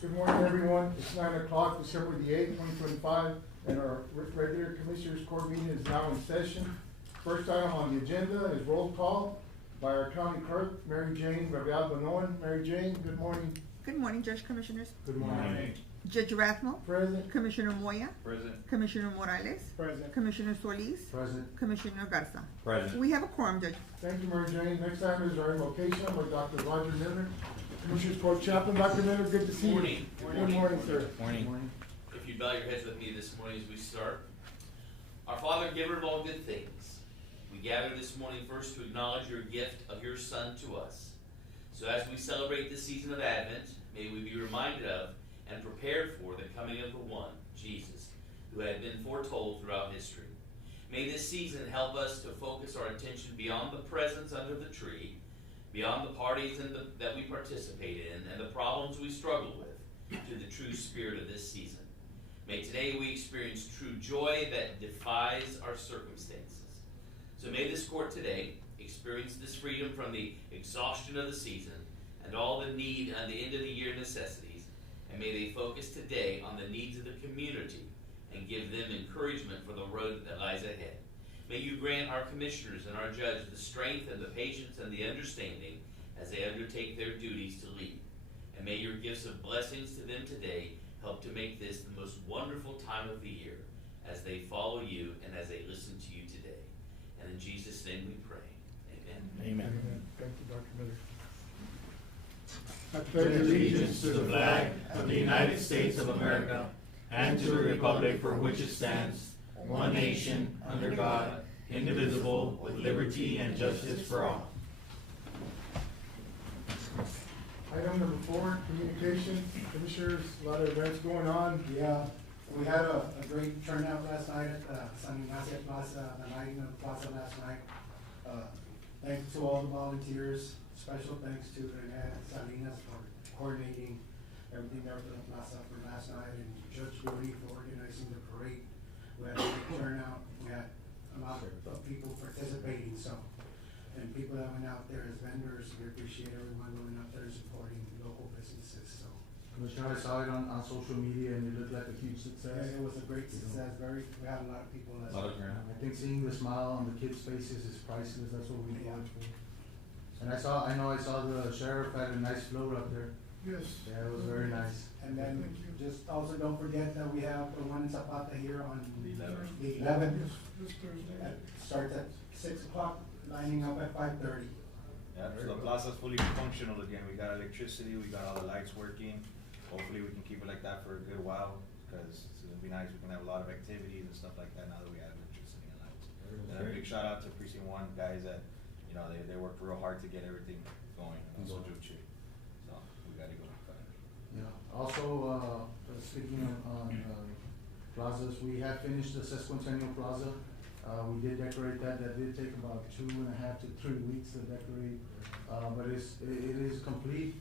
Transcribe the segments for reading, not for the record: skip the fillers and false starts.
Good morning, everyone. It's 9 o'clock, December the 8th, 2025, and our regular Commissioners Court meeting is now in session. First item on the agenda is roll call by our County Clerk, Mary Jane Rabial-Banoan. Mary Jane, good morning. Good morning, Judge Commissioners. Good morning. Judge Rathmo. Present. Commissioner Moya. Present. Commissioner Morales. Present. Commissioner Solis. Present. Commissioner Garza. Present. We have a quorum, Judge. Thank you, Mary Jane. Next item is our invocation by Dr. Roger Miller, Commissioners Court Chaplain. Dr. Miller, good to see you. Morning. Good morning, sir. Morning. If you bow your heads with me this morning as we start. Our Father, giver of all good things, we gather this morning first to acknowledge your gift of your Son to us. So as we celebrate this season of Advent, may we be reminded of and prepared for the coming of the one, Jesus, who had been foretold throughout history. May this season help us to focus our attention beyond the presents under the tree, beyond the parties that we participate in, and the problems we struggle with, to the true spirit of this season. May today we experience true joy that defies our circumstances. So may this court today experience this freedom from the exhaustion of the season and all the need and the end of the year necessities, and may they focus today on the needs of the community and give them encouragement for the road that lies ahead. May you grant our commissioners and our judges the strength and the patience and the understanding as they undertake their duties to lead. And may your gifts of blessings to them today help to make this the most wonderful time of the year as they follow you and as they listen to you today. And in Jesus' name we pray. Amen. Amen. Thank you, Dr. Miller. I pledge allegiance to the flag of the United States of America and to the republic for which it stands, one nation, under God, indivisible, with liberty and justice for all. Item number 4, communication. Commissioners, a lot of events going on. Yeah, we had a great turnout last night at San Ignacio Plaza, the night in the plaza last night. Thanks to all the volunteers. Special thanks to Renee Salinas for coordinating everything there for the plaza for last night, and Judge Doty for organizing the parade. We had a great turnout. We had a lot of people participating, so, and people that went out there as vendors. We appreciate everyone going out there supporting local businesses. So, Commissioner, I saw it on social media and it looked like a huge success. it was a great success. We had a lot of people. A lot of turnout. I think seeing the smile on the kids' faces is priceless. That's what we want for. And I know I saw the sheriff had a nice float up there. Yes. Yeah, it was very nice. And then just also don't forget that we have the one in Zapata here on the 11th. This Thursday. Starts at 6 o'clock, lining up at 5:30. Yeah, so the plaza's fully functional again. We got electricity, we got all the lights working. Hopefully we can keep it like that for a good while, because it's gonna be nice. We can have a lot of activities and stuff like that now that we have electricity and lights. And a big shout out to Precinct 1 guys that, you know, they worked real hard to get everything going. And also Juchi. So we gotta go. Yeah. Also, speaking on plazas, we have finished the Sesquicentennial Plaza. We did decorate that. That did take about 2.5 to 3 weeks to decorate, but it is complete.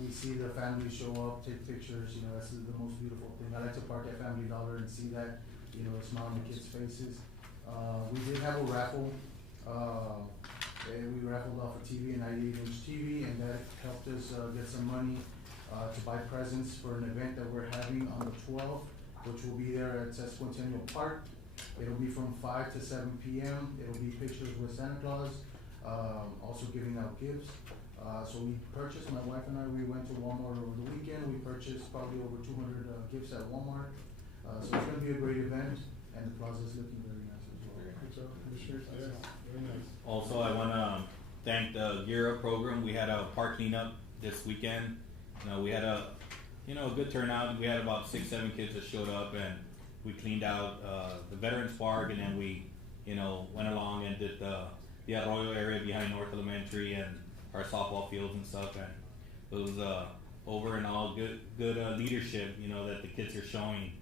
We see the families show up, take pictures. You know, that's the most beautiful thing. I like to park at Family Dollar and see that, you know, smile on the kids' faces. We did have a raffle. We raffled off a TV, a 98-inch TV, and that helped us get some money to buy presents for an event that we're having on the 12th, which will be there at Sesquicentennial Park. It'll be from 5 to 7 p.m. It'll be pictures with Santa Claus, also giving out gifts. So we purchased, my wife and I, we went to Walmart over the weekend. We purchased probably over 200 gifts at Walmart. So it's going to be a great event, and the plaza is looking very nice as well. Good job, Commissioners. Yes, very nice. Also, I want to thank the Gear Up program. We had a park cleanup this weekend. You know, we had a good turnout. We had about 6-7 kids that showed up, and we cleaned out the Veterans Park, and then we, went along and did the Arroyo area behind North Elementary and our softball fields and stuff. And it was over and all good leadership, that the kids are showing,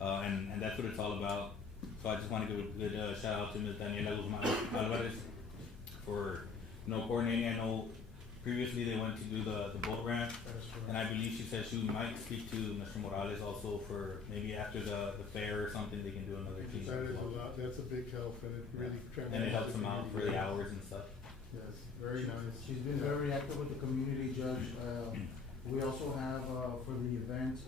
and that's what it's all about. So I just want to give a good shout out to Ms. Daniela Guzman Alvarez for coordinating. I know previously they went to do the boat ramp, and I believe she said she might speak to Mr. Morales also for maybe after the fair or something they can do another team. That is a lot. That's a big help, and it really and it helps them out for the hours and stuff. Yes, very nice. She's been very active with the community, Judge. We also have, for the event,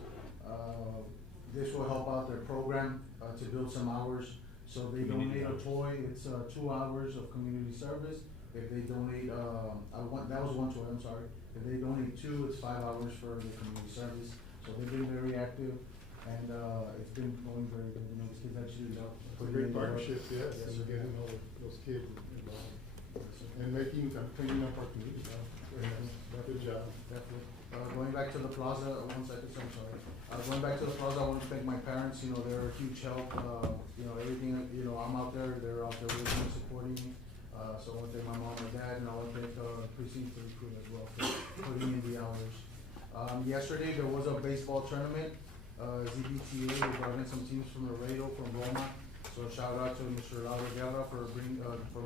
this will help out their program, to build some hours. So they Community donate a hours. toy, it's, 2 hours of community service. If they donate, that was 1 toy, I'm sorry. If they donate 2, it's 5 hours for the community service. So they've been very active, and, it's been going very good, you know, these kids actually love. It's a putting great in the work. partnership, yes, Yes, and sir. getting all those kids involved. Yes, sir. And making, cleaning up our community, good job. Definitely. Going back to the plaza, 1 second, sir, I'm sorry. Going back to the plaza, I want to thank my parents, you know, they're a huge help, you know, everything, you know, I'm out there, they're out there with me, supporting me. So I want to thank my mom and dad, and I want to thank, precinct for the crew as well for putting in the hours. Yesterday, there was a baseball tournament, ZBTA, we brought in some teams from Laredo, from Roma. So shout out to Mr. Lauro Guerra for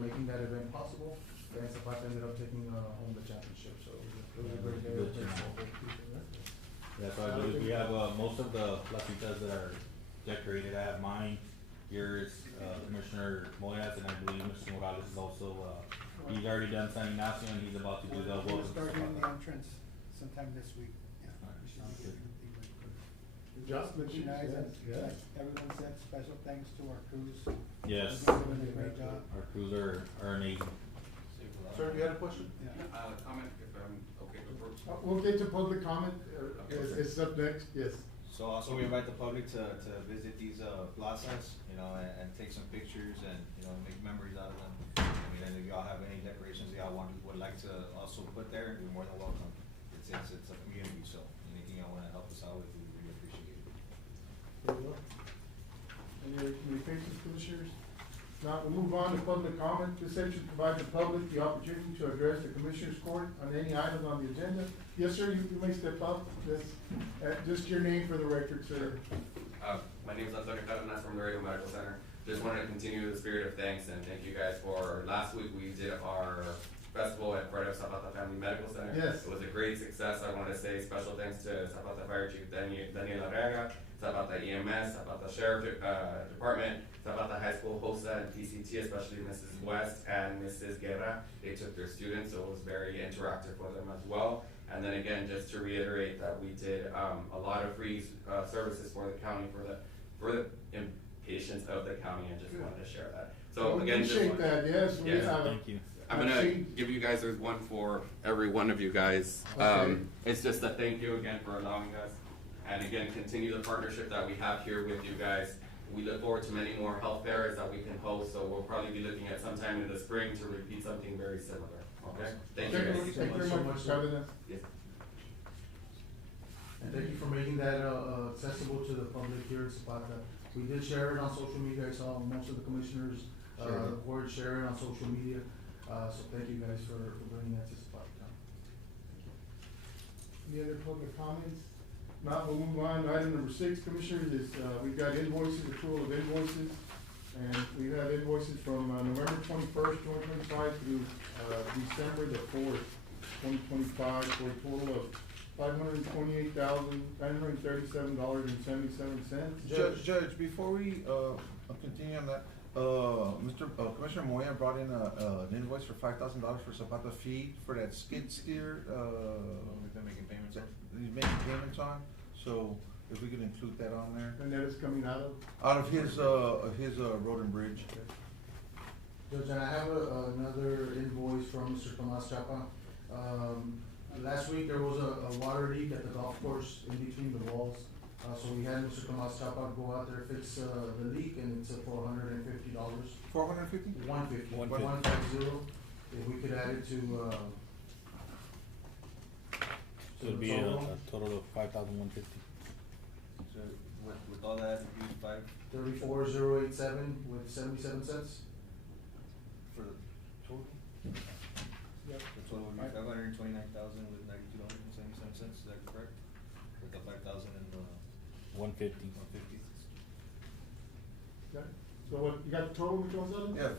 making that event possible. And Zapata ended up taking, home the championship, so it was a great day. Good turnout. That's why we have, most of the placitas that are decorated. I have mine, yours, Commissioner Moyas, and I believe Mr. Morales is also, he's already done San Ignacio and he's about to do the We're welcome. to starting the Zapata. entrance sometime this week, yeah. Alright, We should sounds be good. getting everything ready for it. Good job, Looks Commissioner. nice, and Yes. like everyone said, special thanks to our crews. Yes, They're doing a great job. our crews are amazing. Sir, you had a question? Yeah. Comment if I'm okay before. We'll get to public comment, Okay. it's up next, yes. So also we invite the public to visit these plazas, you know, and take some pictures and, you know, make memories out of them. I mean, and if y'all have any decorations y'all would like to also put there, you're more than welcome. It's a community, so anything y'all wanna help us out with, we really appreciate it. There you go. Any other communications, commissioners? Now, we'll move on to public comment. This section provides the public the opportunity to address the commissioners court on any item on the agenda. Yes, sir, you may step up. Yes. Just your name for the record, sir. My name is Antonio Cardenas from Laredo Medical Center. Just wanted to continue the spirit of thanks and thank you guys for, last week we did our festival at part of Zapata Family Medical Center. Yes. It was a great success. I want to say special thanks to Zapata Fire Chief Daniel Arrega, Zapata EMS, Zapata Sheriff Department, Zapata High School HOSA and PCT, especially Mrs. West and Mrs. Guerra. They took their students, so it was very interactive for them as well. And then again, just to reiterate that we did a lot of free services for the county, for the patients of the county, and just wanted to share that. So We again, just appreciate wanted- that, yes. We Yes. have- Thank you. I'm I've gonna seen- give you guys, there's one for every one of you guys. Okay. It's just a thank you again for allowing us. And again, continue the partnership that we have here with you guys. We look forward to many more health fairs that we can host, so we'll probably be looking at sometime in the spring to repeat something very similar, okay? Thank you Thank guys. you very so much, much, Mr. sir. Cardenas. Yes. And thank you for making that, accessible to the public here in Zapata. We did share it on social media, I saw most of the commissioners, report, share it on social media. So thank you guys for bringing that to Zapata. Any other public comments? Now, we'll move on. Item number 6, commissioners, is, we've got invoices, approval of invoices. And we have invoices from, November 21st, 2025 through, December the 4th, 2025, for a total of $528,937.77. Judge, before we, continue on that, Commissioner Moya brought in an invoice for $5,000 for Zapata feed for that skid steer, We've been making payments on. he's making payments on, so if we could include that on there. And that is coming out of? Out of his road and bridge. Judge, and I have another invoice from Mr. Tomas Chapa. Last week, there was a water leak at the golf course in between the walls. So we had Mr. Tomas Chapa go out there, fix, the leak, and it's for $150. $450? 150. 150. If we could add it to So it'd be a total of 5,150. So with all that, you 5 $34,087 with 77 cents. for the total? Yep. The total would be $529,000 with $92.77, is that correct? With the 5,000 and the 150. 150. Okay. So what, you got the total, Mr. Gonzalez? Yeah,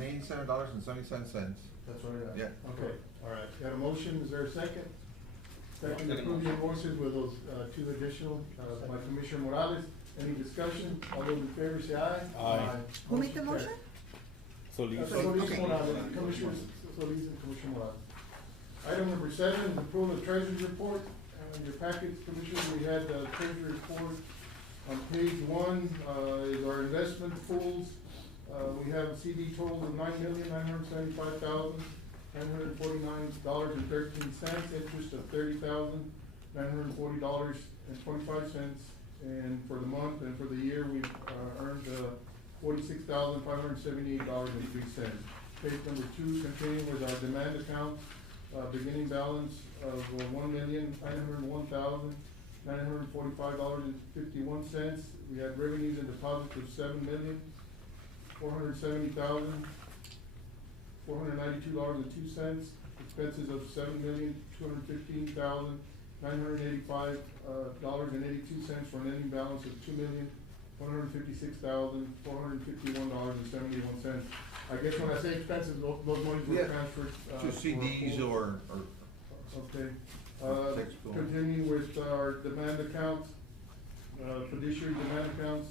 $534,087.77. That's what I got. Yeah. Okay, all right. Got a motion, is there a second? Second, to Second approve the motion. invoices with those, 2 additional, by Commissioner Morales. Any discussion? All those in favor say aye. Aye. Who made the motion? Solis. Solis Okay. Morales, Commissioner Solis and Commissioner Morales. Item number 7 is approval of treasurer's report. In your packets, Commissioners, we had the treasurer's report. On page 1, is our investment pools. We have CD totals of $9,975,949.13, interest of $30,940.25. And for the month and for the year, we've earned $46,578.03. Page number 2, continuing with our demand accounts, beginning balance of $1,901,945.51. We had revenues and deposits of $7,470,492.02. Expenses of $7,215,985.82 for an ending balance of $2,156,451.71. I guess when I say expenses, those monies were Yeah, transferred. To CDs or. Okay, Text bill. continuing with our demand accounts, fiduciary demand accounts,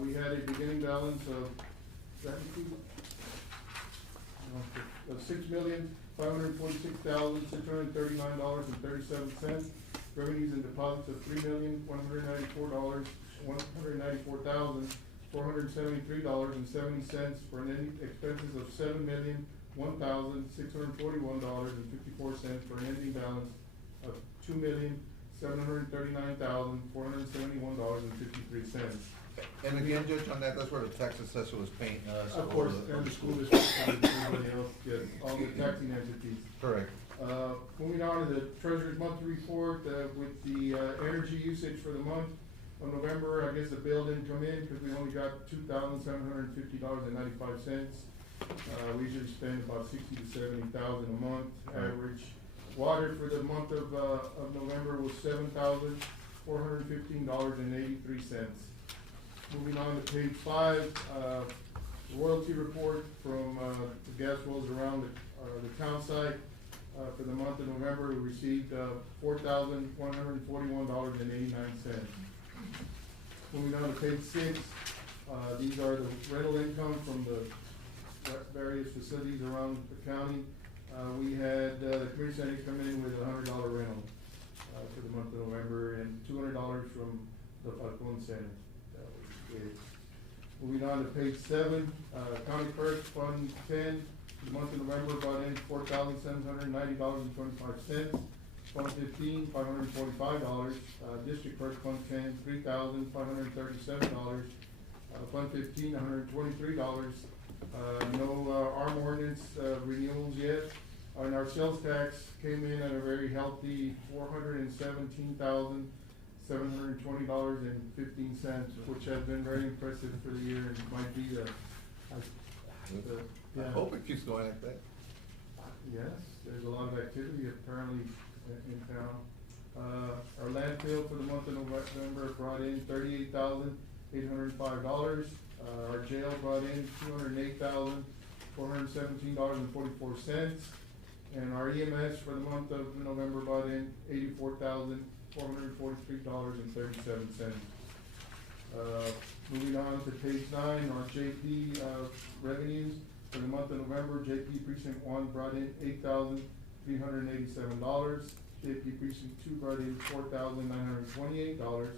we had a beginning balance of $6,546,639.37. Revenues and deposits of $3,194,473.70 for an ending expenses of $7,001,641.54 for an ending balance of $2,739,471.53. And again, Judge, on that, that's where the tax assessor was paying us. Of course, and the school district and everybody else, yes, all the taxing entities. Correct. Moving on to the treasurer's monthly report, with the, energy usage for the month of November, I guess the bill didn't come in because we only got $2,750.95. We usually spend about $60,000 to $70,000 a month average. Water for the month of November was $7,415.83. Moving on to page 5, royalty report from, the gas wells around the town site. For the month of November, we received, $4,141.89. Moving on to page 6, these are the rental income from the various facilities around the county. We had, the community centers come in with $100 rental, for the month of November, and $200 from the Falcon Center. Moving on to page 7, county clerk fund 10, the month of November brought in $4,790.25. Fund 15, $545. District clerk fund 10, $3,537. Fund 15, $123. No arm ordinance renewals yet. And our sales tax came in at a very healthy $417,720.15, which has been very impressive for the year and might be the, I hope it keeps going like that. yes, there's a lot of activity apparently in town. Our landfill for the month of November brought in $38,805. Our jail brought in $208,417.44. And our EMS for the month of November brought in $84,443.37. Moving on to page 9, our JP revenues for the month of November. JP Precinct 1 brought in $8,387. JP Precinct 2 brought in $4,928. JP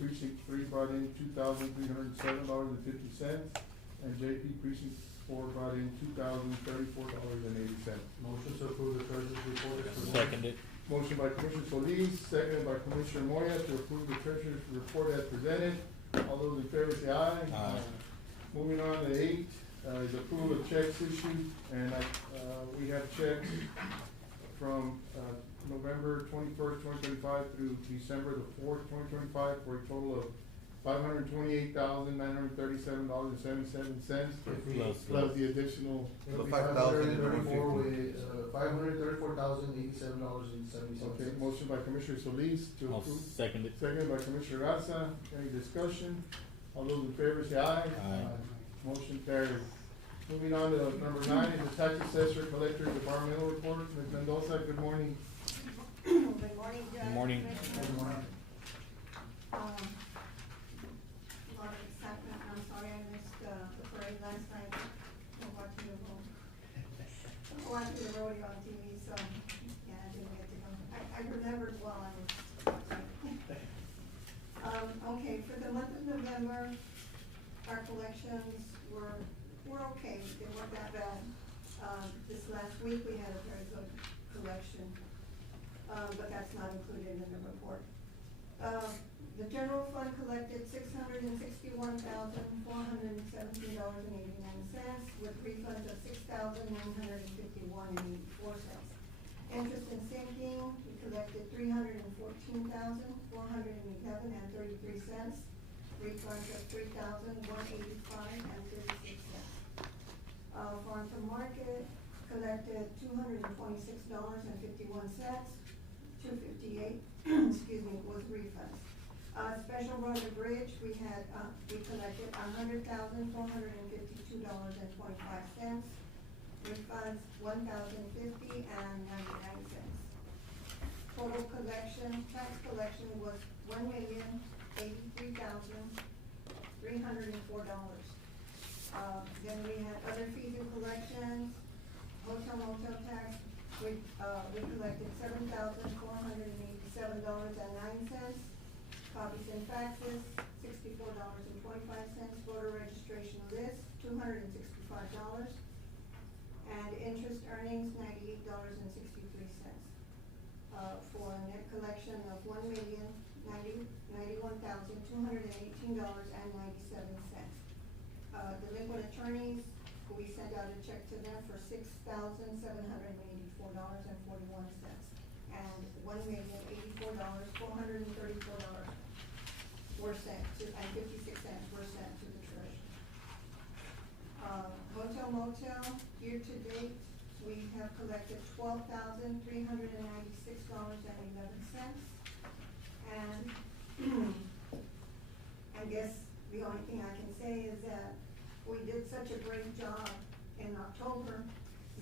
Precinct 3 brought in $2,307.50. And JP Precinct 4 brought in $2,034.80. Motion to approve the treasurer's report. Seconded. Motion by Commissioner Solis, seconded by Commissioner Moya to approve the treasurer's report as presented. All those in favor say aye. Aye. Moving on to 8, is approval of checks issued, and we have checks from November 21st, 2025 through December the 4th, 2025 for a total of $528,937.77. Plus the additional. So 5,000 $534,087.77. Okay, motion by Commissioner Solis to I'll approve. second it. Seconded by Commissioner Garza. Any discussion? All those in favor say aye. Aye. Motion carries. Moving on to number 9 is the tax assessor collector departmental report. Ms. Mendoza, good morning. Good morning, Judge. Good morning. Commissioners. Good morning. I'm sorry I missed the parade last night. I'm watching the rodeo on TV, so while I was. Okay, for the month of November, our collections were okay, they weren't that bad. This last week, we had a very good collection, but that's not included in the report. The general fund collected $661,417.89, with refunds of $6,951.84. Interest and sinking, we collected $314,411.33, refunds of $3,185.36. Farm to market collected $226.51, $258, excuse me, was refunds. Special road and bridge, we collected $100,452.25, refunds $1,050.99. Total collection, tax collection was $1,083,304. Then we had other fees and collections, hotel motel tax, we collected $7,487.09. Copies and faxes, $64.25. Voter registration list, $265. And interest earnings, $98.63. For a net collection of $1,091,218.97. Delinquent attorneys, we sent out a check to them for $6,784.41. And $1,084,434 were sent to, and 56 cents were sent to the treasury. Hotel motel, year to date, we have collected $12,396.11. And I guess the only thing I can say is that we did such a great job in October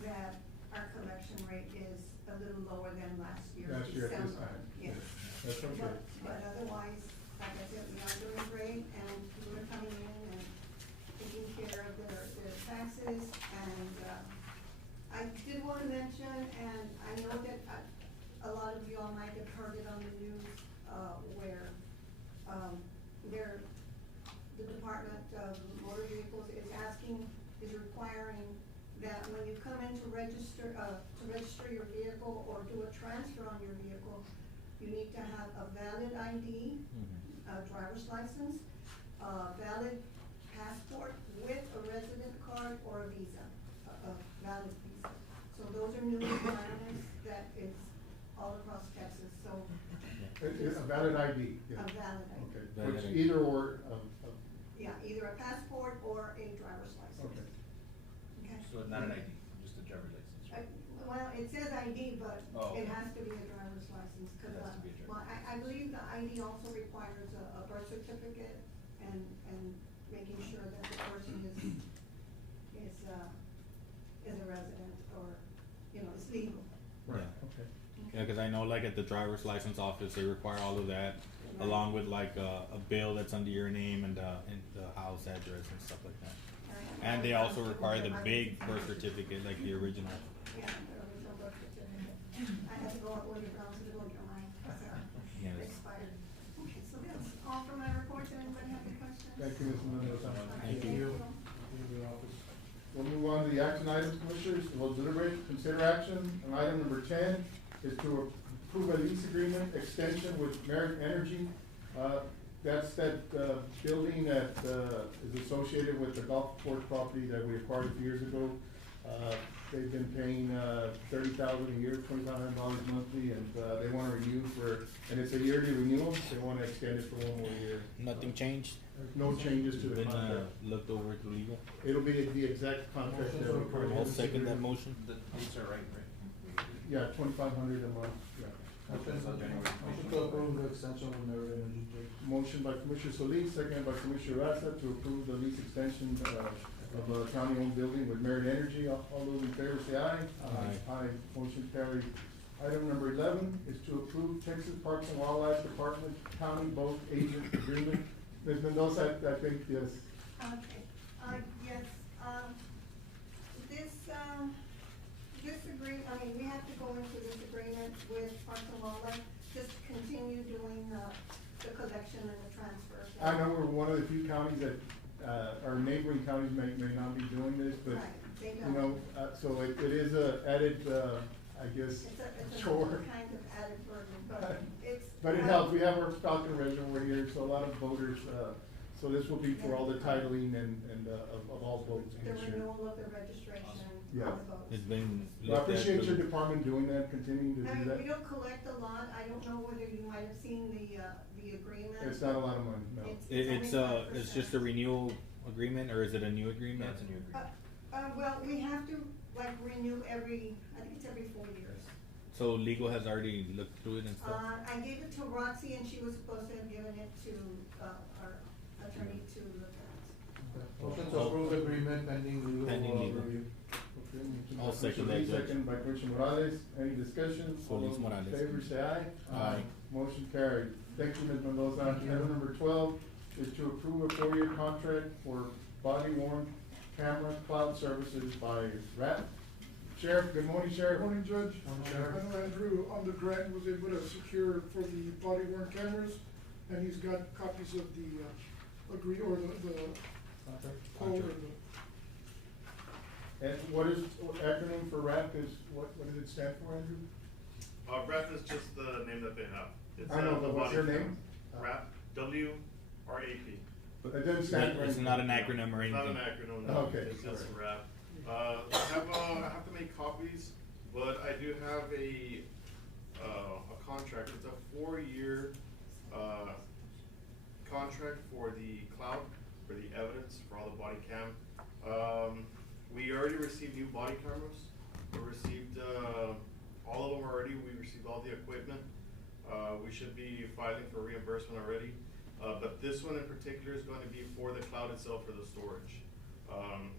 that our collection rate is a little lower than last year. Last year at this December. time. Yes. That's okay. But otherwise, like I said, we are doing great, and people are coming in and taking care of their taxes. And I did want to mention, and I know that a lot of you all might have heard it on the news, where the Department of Motor Vehicles is requiring that when you come in to register your vehicle or do a transfer on your vehicle, you need to have a valid ID, a driver's license, a valid passport with a resident card or a visa, a valid visa. So those are new requirements that is all across Texas, so. A valid ID, yeah. A valid ID. Okay, Valid which ID. either or, Yeah, either a passport or a driver's license. okay. Okay. So not an ID, just a driver's license. Well, it says ID, but Oh, it okay. has to be a driver's license, cause, It has to be a driver's well, I believe the ID also requires a birth certificate and making sure that the person is a resident or, you know, is legal. Right, Yeah. okay. Yeah, cause I know like at the driver's license office, they require all of that, along with like a bill that's under your name and the house address and stuff like that. And they also require the big birth certificate, like the original. Yeah, the original birth certificate. I had to go all the way around to the voter line, Yes. it expired. Okay, so that's all for my report. Does anybody have any questions? Thank you, Ms. Mendoza. Thank you. We'll move on to the action items, commissioners. We'll deliberate, consider action on item number 10 is to approve a lease agreement extension with Merit Energy. That's that building that is associated with the golf course property that we acquired a few years ago. They've been paying $30,000 a year, $2,500 monthly, and they want to renew and it's a yearly renewal. They want to extend it for one more year. Nothing changed? There's no changes to the Been contract. looked over to legal? It'll be the exact contract that we currently. I'll second that motion. The dates are right? Yeah, $2,500 a month, yeah. Motion to approve the extension of Merit Energy. Motion by Commissioner Solis, second by Commissioner Rasa to approve the lease extension of a county-owned building with Merit Energy. All those in favor say aye. Aye. Aye, motion carried. Item number 11 is to approve Texas Parks and Wildlife Department County Boat Agent Agreement. Ms. Mendoza, I think, yes. Okay, yes, this agreement, I mean, we have to go into this agreement with Parks and Wildlife just continue doing the collection and the transfer. I know we're one of the few counties that, our neighboring counties may not be doing this, but, Right, they you know, so it is a added, I guess, It's a chore. kind of added burden, but it's. But it helps, we have our Falcon Reservoir here, so a lot of voters, so this will be for all the titling and, of all votes. The renewal of the registration Yeah. on the votes. It's been. Well, I appreciate your department doing that, continuing to I do mean, that. we don't collect a lot, I don't know whether you might have seen the agreement. It's not a lot of money, no. It's only it's 5%. just a renewal agreement, or is it a new agreement? That's a new agreement. Well, we have to like renew every, I think it's every 4 years. So legal has already looked through it and stuff? I gave it to Roxy and she was supposed to have given it to, our attorney to look at. Motion to approve the agreement pending Pending legal legal. review. Okay, motion by I'll second Commissioner Lee, that, Judge. second by Commissioner Morales, any discussion? All Solis those in Morales. favor say aye. Aye. Motion carried. Thank you, Ms. Mendoza. Item number 12 is to approve a 4-year contract for body worn camera cloud services by RAP. Sheriff, good morning, Sheriff. Good morning, Judge. Morning, I Sheriff. know Andrew on the grant was able to secure for the body worn cameras, and he's got copies of the, agree, or the code or the. And what is, acronym for RAP is, what does it stand for, Andrew? RAP is just the name that they have. It's, I know, the but what's body your camera. name? RAP, W-R-A-P. It doesn't stand for It's anything. not an acronym or It's not anything? an acronym, no. Okay, It's just alright. RAP. I have to make copies, but I do have a contract. It's a 4-year, contract for the cloud, for the evidence, for all the body cam. We already received new body cameras. We received, all of them already. We received all the equipment. We should be filing for reimbursement already. But this one in particular is going to be for the cloud itself, for the storage.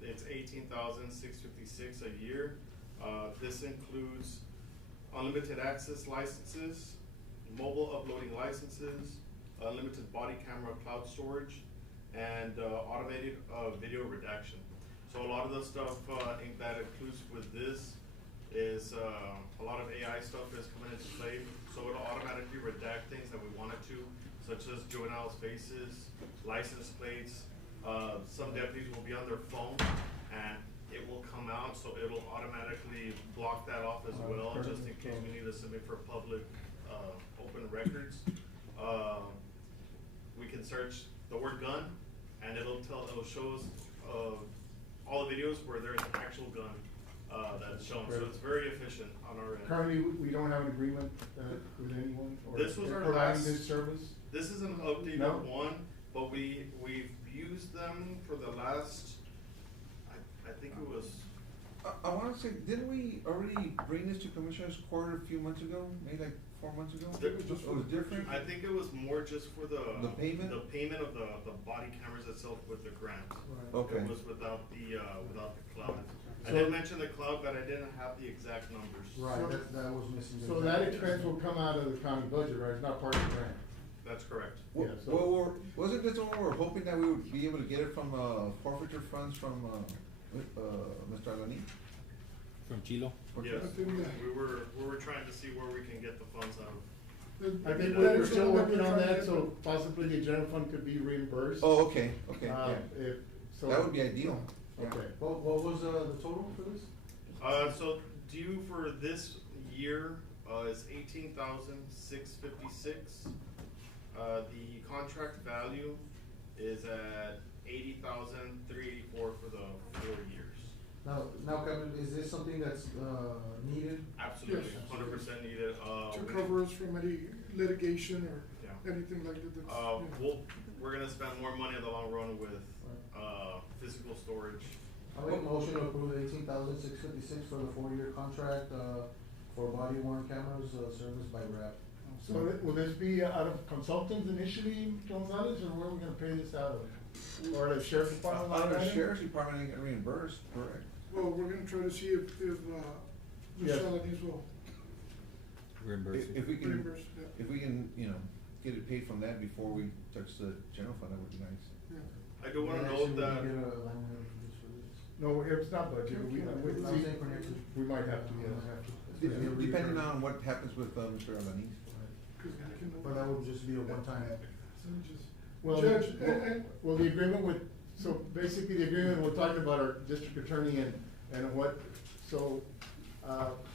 It's $18,656 a year. This includes unlimited access licenses, mobile uploading licenses, unlimited body camera cloud storage, and automated video redaction. So a lot of the stuff that includes with this is a lot of AI stuff is coming into play. So it'll automatically redact things that we want it to, such as juveniles' faces, license plates. Some deputies will be on their phone and it will come out, so it'll automatically block that off as well, just in case we need to submit for public open records. We can search the word gun and it'll show us all the videos where there's an actual gun that's shown. So it's very efficient on our end. Currently, we don't have an agreement with anyone, or This was our providing last- this service? This is an updated No? one, but we've used them for the last, I think it was, I wanna say, didn't we already bring this to Commissioner's Court a few months ago, maybe like 4 months ago? It was It was different? I think it was more just for the payment? the payment of the body cameras itself with the grant. Okay. It was without the cloud. I So- did mention the cloud, but I didn't have the exact numbers. Right, that was missing. So that expense will come out of the county budget, right? It's not part of the grant? That's correct. Yeah, so- Well, wasn't this the one we were hoping that we would be able to get it from, forfeiture funds from, Mr. Alani? From Chilo? Yes, I think that- we were trying to see where we can get the funds out of. I think That we're is still something working we're on trying to that, get, so possibly the general fund could be reimbursed. Oh, okay, yeah. If, so. That would be ideal. Okay. What was, the total for this? So due for this year, is $18,656. The contract value is at $80,384 for the 4 years. Now, Kevin, is this something that's, needed? Absolutely, Yes. 100% needed. To cover us from any litigation or Yeah. anything like that, that's. We're gonna spend more money in the long run with, physical storage. I make a motion to approve the $18,656 for the 4-year contract, for body worn cameras, serviced by RAP. So will this be out of consultants initially, Gonzalez, or where are we gonna pay this out of? Or the sheriff's department? Out of line the item? sheriff's department, they get reimbursed, correct? Well, we're gonna try to see if, Yes. Michelle Alaniz will Reimburse. If we can, reimburse, yeah. if we can, get it paid from that before we touch the general fund, that would be nice. I do wanna Yeah, note actually, we that. can get a line item for this for this. No, it's not budgeted, I'm saying for next week. we might have to, We yes. might have to. Depending on what happens with, Mr. Alani. 'cause we can move. But that would just be a one-time. So we just- Well, Judge, well, the agreement with, so basically the agreement, we're talking about our district attorney and what, so,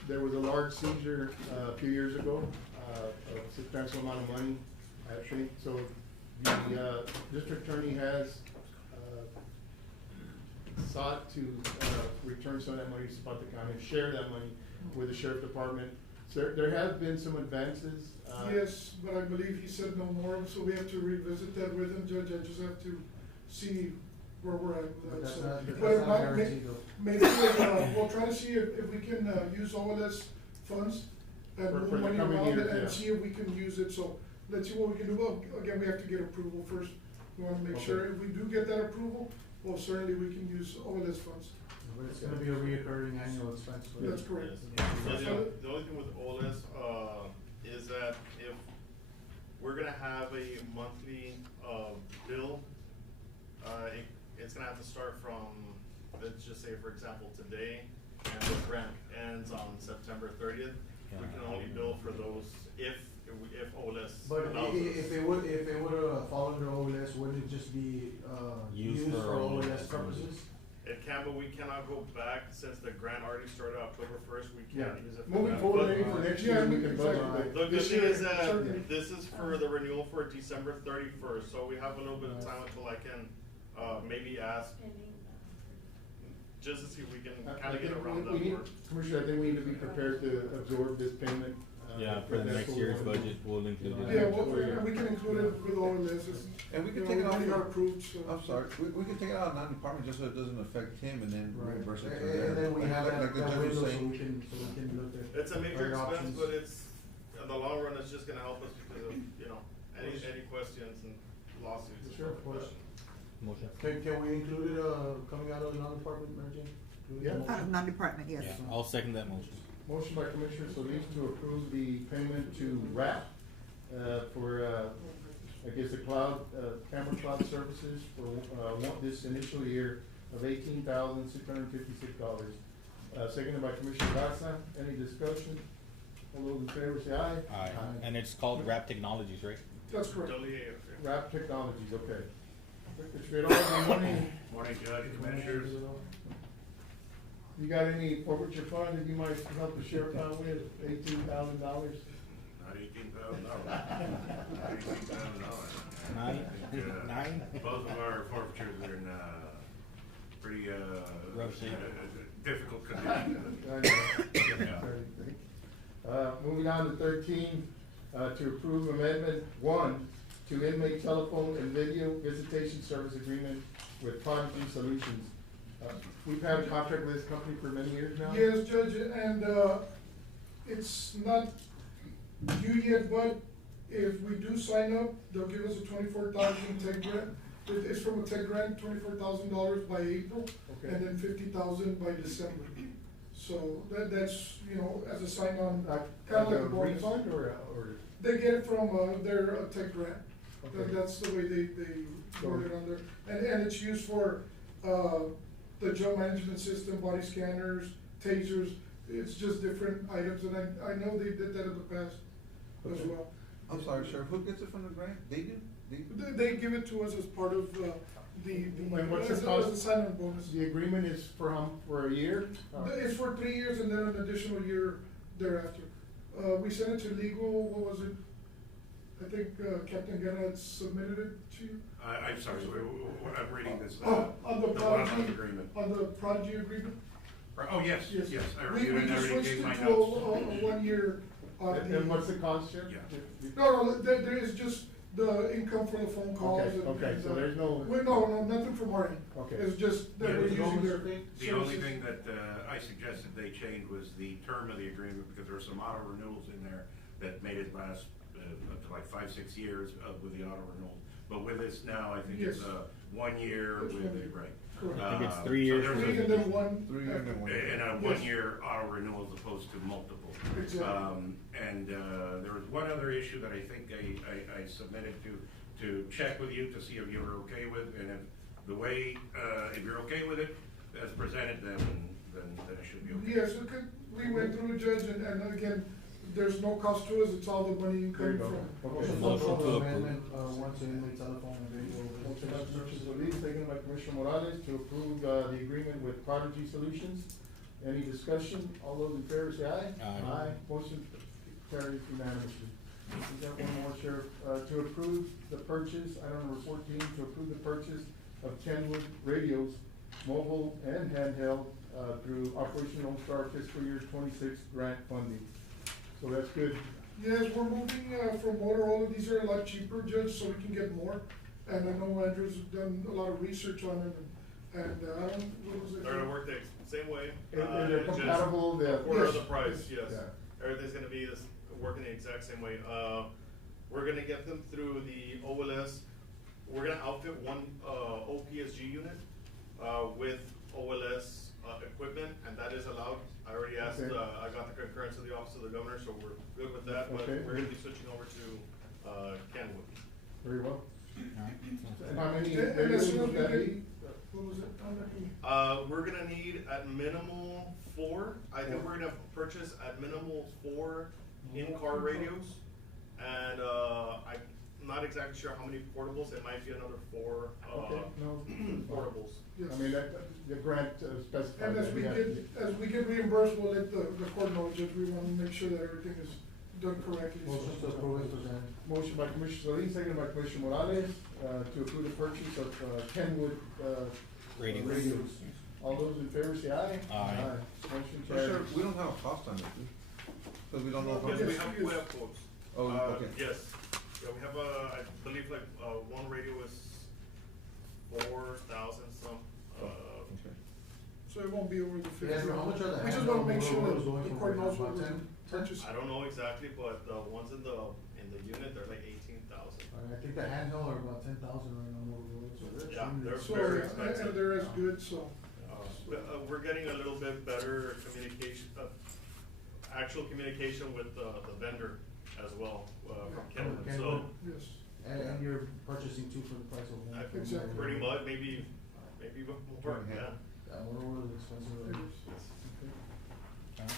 there was a large seizure, a few years ago, a substantial amount of money, I think, so the, district attorney has, sought to, return some of that money to Zapata County, and share that money with the sheriff department. So there have been some advances, Yes, but I believe he said no more, so we have to revisit that with him, Judge, I just have to see where we're at with But that, that's so. not, But that's not my- guaranteed though. Maybe, we'll try to see if we can, use OLS funds and For move the money coming around years, and yeah. see if we can use it, so let's see what we can do. Well, again, we have to get approval first, we wanna make sure, Okay. if we do get that approval, well, certainly we can use OLS funds. But it's gonna be a reoccurring annual expense. for That's it. correct. So the only thing with OLS, is that if we're gonna have a monthly, bill, it's gonna have to start from, let's just say, for example, today, and the grant ends on September 30th. We can only bill for those if OLS But allows if us. it would fall under OLS, wouldn't it just be, Used used for for OLS OLS purposes? It can, but we cannot go back, since the grant already started October 1st, we yeah. can't use it for Moving that. forward, But- maybe for next year, we can budget, but The good this thing year, is that certainly. this is for the renewal for December 31st, so we have a little bit of time until I can, maybe ask, just to see if we can I kinda get think around we that need, work. Commissioner, I think we need to be prepared to absorb this payment. Yeah, for the that's next what we year's wanna do. budget, we'll include it. Yeah, well, we can include it with OLS, it's, And we can you know, take it we off already got your- approved, so. I'm sorry, we can take it out of non-department just so it doesn't affect him and then Right. reimburse it to And there. then we Like- have like that, the that judge was window so saying. we can look at. It's a major other expense, options. but it's, in the long run, it's just gonna help us because of, you know, any questions and lawsuits and Sure, stuff of like course. that. Motion. Can we include it, coming out of the non-department, Mary Jane? Include it in the Yeah. motion? Out of non-department, yes. Yeah, I'll second that motion. Motion by Commissioner Solis to approve the payment to RAP, for, I guess the cloud, camera cloud services for, this initial year of $18,656. Seconded by Commissioner Garza. Any discussion? All those in favor say aye. Aye. And it's called Rap Technologies, right? That's correct. RAP Technologies, okay. Mr. Fidel, good morning. Morning, Judge, Commissioners. You got any forfeiture fund that you might help the sheriff out with, $18,000? Not $18,000. $18,000. Nine? I think, Nine? Both of our forfeitures are in, pretty, Rough shape. difficult condition. Moving on to 13, to approve amendment 1 to inmate telephone and video visitation service agreement with Prodigy Solutions. We've had a contract with this company for many years now. Yes, Judge, and, it's not due yet, but if we do sign up, they'll give us a 24,000 tech grant. It's from a tech grant, $24,000 by April, Okay. and then 50,000 by December. So that's, you know, as a sign-on, kind of like a bonus. refund or? They get it from, their tech grant. Okay. That's the way they word it on there. And it's used for, the jail management system, body scanners, tasers. It's just different items, and I know they did that in the past as Okay. well. I'm sorry, Sheriff, who gets it from the grant? They do? They do? They give it to us as part of, the And what's the as cost? a sign-on bonus. The agreement is for a year? It's for 3 years and then an additional year thereafter. We sent it to legal, what was it? I think, Captain Guerra had submitted it to you. I'm sorry, I'm reading this, On the one Prodigy, agreement. on the Prodigy agreement? Oh, yes, yes, I We reviewed and just everything, switched gave my it to notes. a 1 year, And what's the cost, Sheriff? Yeah. No, there is just the income for the phone calls. Okay, and- okay, so there's no. No, nothing from our end. Okay. It's just that Yeah, we're the using their The only services. thing that, I suggested they change was the term of the agreement, because there were some auto renewals in there that made it last, up to like 5-6 years, with the auto renewals. But with this now, I think it's, Yes. 1 year It's with 1 the, year. right. Correct. I think it's So 3 years. there's Three and then one. 3 years and 1 year. And a Yes. 1 year auto renewal as opposed to multiple. Exactly. And there was one other issue that I think I submitted to check with you to see if you were okay with, and if the way, if you're okay with it as presented, then it should be okay. Yes, we went through, Judge, and again, there's no cost to us, it's all the money There you income go. from. Okay. Motion Motion to to approve approve. amendment, one to inmate telephone and radio. Motion by Commissioner Solis, seconded by Commissioner Morales to approve, the agreement with Prodigy Solutions. Any discussion? All those in favor say aye. Aye. Motion carries unanimously. We got one more, Sheriff, to approve the purchase, item number 14, to approve the purchase of Kenwood radios, mobile and handheld, through Operation Lone Star fiscal year 26 grant funding. So that's good. Yes, we're moving, from Motorola, these are a lot cheaper, Judge, so we can get more. And I know Andrew's done a lot of research on it, and, I don't, what was it? They're gonna work the same way. And they're just compatible, a quarter of the Yes. price, yes. Yeah. Everything's gonna be working the exact same way. We're gonna get them through the OLS. We're gonna outfit one, OPSG unit, with OLS, equipment, and that is allowed. I already asked, Okay. I got the concurrence of the Office of the Governor, so we're good with that, but Okay. we're gonna be switching over to, Kenwood. Very well. Alright. And how many And as radios soon as would we that get, be? what was it, how many? We're gonna need at minimal 4. I think we're gonna purchase at minimal 4 in-car radios. And, I'm not exactly sure how many portables, it might be another 4, Okay, no. portables. Yes. I mean, the grant specifies And that we have. as we get reimbursed, we'll let the court know, Judge, we wanna make sure that everything is done correctly. Motion to approve is presented. Motion by Commissioner Solis, seconded by Commissioner Morales, to approve the purchase of, Kenwood, Radios. radios. All those in favor say aye. Aye. Motion Commissioner, carries. we don't have a cost on it, do we? Cause we don't know how Yes, much. we have quotes. Oh, okay. Yes, yeah, we have, I believe like, one radio is 4,000 some, Okay. So it won't be over the 50. Yeah, how much are the We just wanna make sure handheld that Motorola's going the for court right knows now? what we're About 10? purchasing. I don't know exactly, but the ones in the unit, they're like 18,000. I think the handheld are about 10,000 right now, Motorola, so they're Yeah, extremely they're So, very and expensive. they're as good, so. We're getting a little bit better communication, actual communication with the vendor as well, from Kenwood, so. Kenwood. Yes. And you're purchasing two for the price of one. from Exactly. Motorola. Pretty much, maybe more, yeah. Motorola is expensive. It right? is. Okay.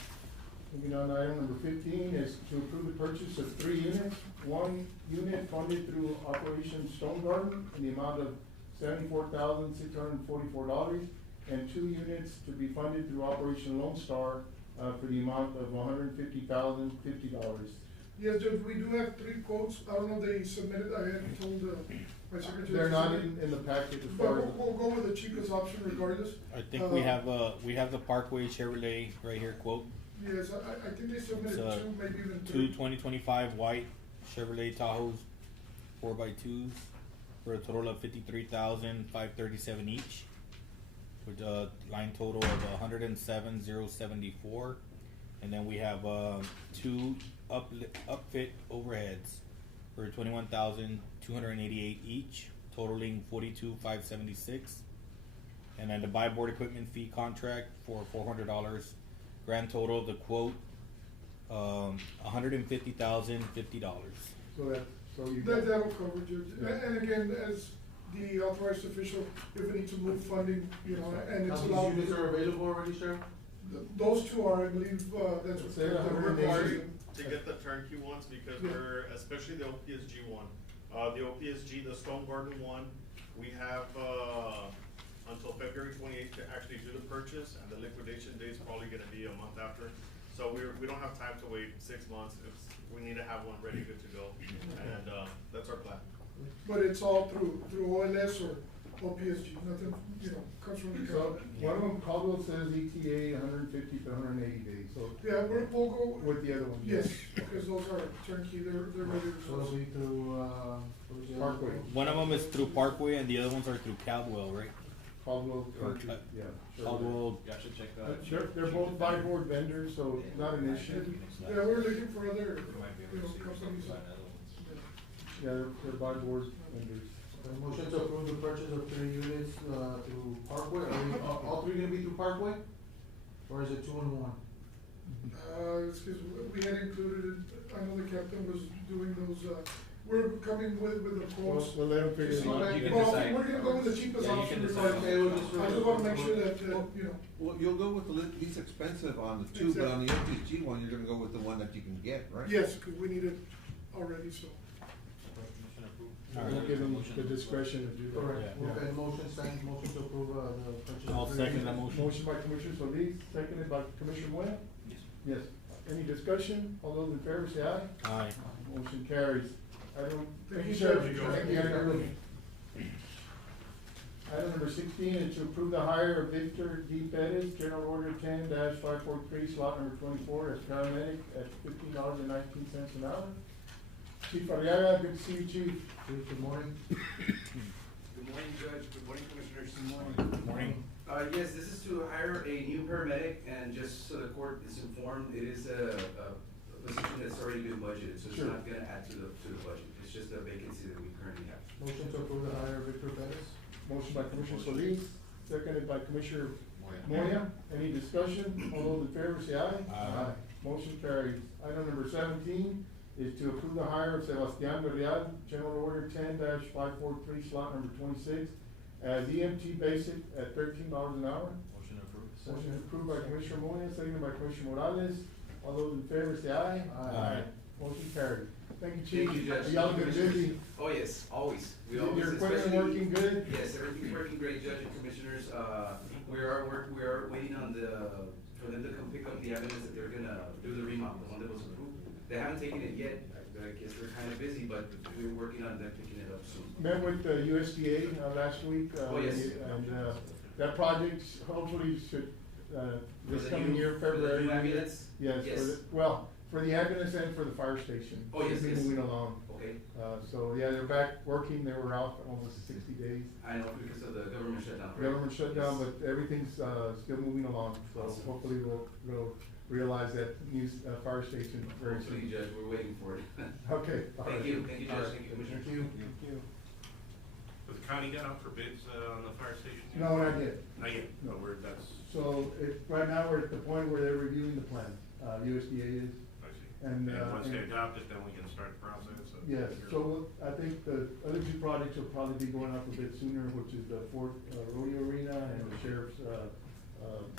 Moving on, item number 15 is to approve the purchase of 3 units. 1 unit funded through Operation Stone Garden in the amount of $74,644, and 2 units to be funded through Operation Lone Star, for the amount of $150,050. Yes, Judge, we do have 3 quotes. I don't know, they submitted, I had told, my secretary. They're to not submit. in the packet as But far as. we'll go with the cheapest option regardless. I think we have the Parkway Chevrolet right here quote. Yes, I think they submitted It's, 2, maybe even 3. Two 2025 white Chevrolet Tahoes, 4x2s, for a total of $53,537 each, with a line total of $107,074, and then we have 2 upfit overheads for $21,288 each, totaling $42,576, and then the buy board equipment fee contract for $400. Grand total of the quote, $150,050. So you. That'll cover, Judge. Yeah. And again, as the authorized official, if we need to move funding, you know, and it's Now, these allowed. units are available already, Sheriff? Those 2 are, I believe, that's what. Say We're 180. required to get the turnkey ones because Yeah. we're, especially the OPSG one. The OPSG, the Stone Garden one, we have, until February 28th to actually do the purchase, and the liquidation date is probably gonna be a month after. So we don't have time to wait 6 months, we need to have one ready, good to go, and, that's our plan. But it's all through OLS or OPSG, nothing, you know, comes from the So, government. one of them, Caldwell says ETA 150 to 180 days, so. Yeah, we'll go. With the other one. Yes, because those are turnkey, they're ready to So go. it'll be through, what was the other Parkway. quote? One of them is through Parkway and the other ones are through Caldwell, right? Caldwell, Or, yeah. sure. Caldwell, You should check They're both buy board vendors, so not an issue. Yeah, we're looking for other, We might be you able know, to see companies. some other ones. Yeah, they're buy board vendors. Okay, motion to approve the purchase of 3 units, through Parkway, are they, all 3 gonna be through Parkway? Or is it 2 in 1? It's 'cause we had included it, I know the captain was doing those, we're coming with the quotes. We'll let them figure it out. You can Well, decide. we're gonna go with the cheapest Yeah, you option can decide. regardless. I just wanna make sure that, Well, you know. Well, you'll go with the least expensive on the two, but on the MPG one, you're gonna go with the one that you can get, right? Yes, because we need it already, so. We'll give them the discretion to do that. Correct. Yeah. Okay, motion to approve, the purchase. I'll second that motion. Motion by Commissioner Solis, seconded by Commissioner Moya? Yes. Yes. Any discussion? All those in favor say aye. Aye. Motion carries. Item, Thank you, Sheriff. Judge. Thank you, Andrew. Item number 16 is to approve the hire of Victor D. Pettis, General Order 10-543, slot number 24, as paramedic at $15.19 an hour. Chief Arriaga, good to see you, Chief. Chief, good morning. Good morning, Judge. Good morning, Commissioners. Good morning. Morning. Yes, this is to hire a new paramedic, and just so the court is informed, it is a position that's already been budgeted, so it's Sure. not gonna add to the budget. It's just a vacancy that we currently have. Motion to approve the hire of Victor Pettis. Motion by Commissioner Solis, seconded by Commissioner Moya. Any discussion? All those in favor say aye. Aye. Motion carries. Item number 17 is to approve the hire of Sebastian Berrial, General Order 10-543, slot number 26, as EMT basic at $13 an hour. Motion approved. Motion approved by Commissioner Moya, seconded by Commissioner Morales. All those in favor say aye. Aye. Motion carried. Thank you, Chief. Thank you, Judge. Y'all been busy. Oh, yes, always. We always, Your equipment especially- working good? Yes, everything's working great, Judge and Commissioners. We are waiting on for them to come pick up the evidence that they're gonna do the remodel, the one that was approved. They haven't taken it yet. I guess they're kind of busy, but we're working on them picking it up soon. Met with the USDA last week. Oh, yes. And that project hopefully should, this the coming new- year, for the February. new ambulance? Yes, Yes. for the ambulance and for the fire station. Oh, yes, Should be yes. moving along. Okay. So, yeah, they're back working. They were out for almost 60 days. I know because of the government shutdown, right? Government shutdown, Yes. but everything's, still moving along. So Awesome. hopefully we'll realize that new, fire station very Hopefully, soon. Judge, we're waiting for it. Okay. all right. Thank you, Judge, All right. thank you, Commissioner. Thank you. Thank you. Was the county got out for bids, on the fire station? No, not yet. Not yet, No. no, that's, So right now, we're at the point where they're reviewing the plan, USDA is. I see. And, once they and- adopt it, then we can start the process. of- Yes, so I think the other two projects will probably be going up a bit sooner, which is the Fort Rodeo Arena and the sheriff's,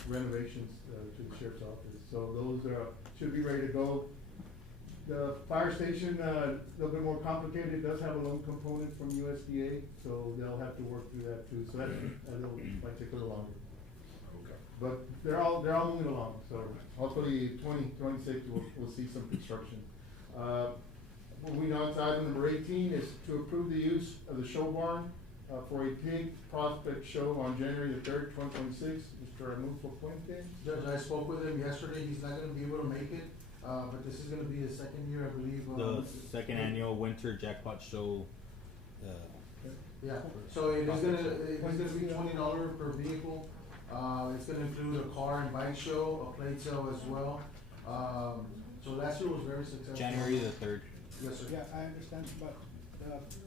renovations, to the sheriff's office. So those should be ready to go. The fire station, a little bit more complicated, it does have a loan component from USDA, so they'll have to work through that too, so that might take a little longer. Okay. But they're all moving along, so hopefully 2026, we'll see some construction. Moving on to item number 18 is to approve the use of the show barn, for a pig prospect show on January the 3rd, 2026. Mr. Arnulfo Puente. Judge, I spoke with him yesterday, he's not gonna be able to make it, but this is gonna be his second year, I believe. The second annual winter jackpot show. Yeah, so it is gonna be $20 per vehicle, it's gonna include a car and bike show, a plate sale as well. So last year was very successful. January the 3rd. Yes, sir. Yeah, I understand, but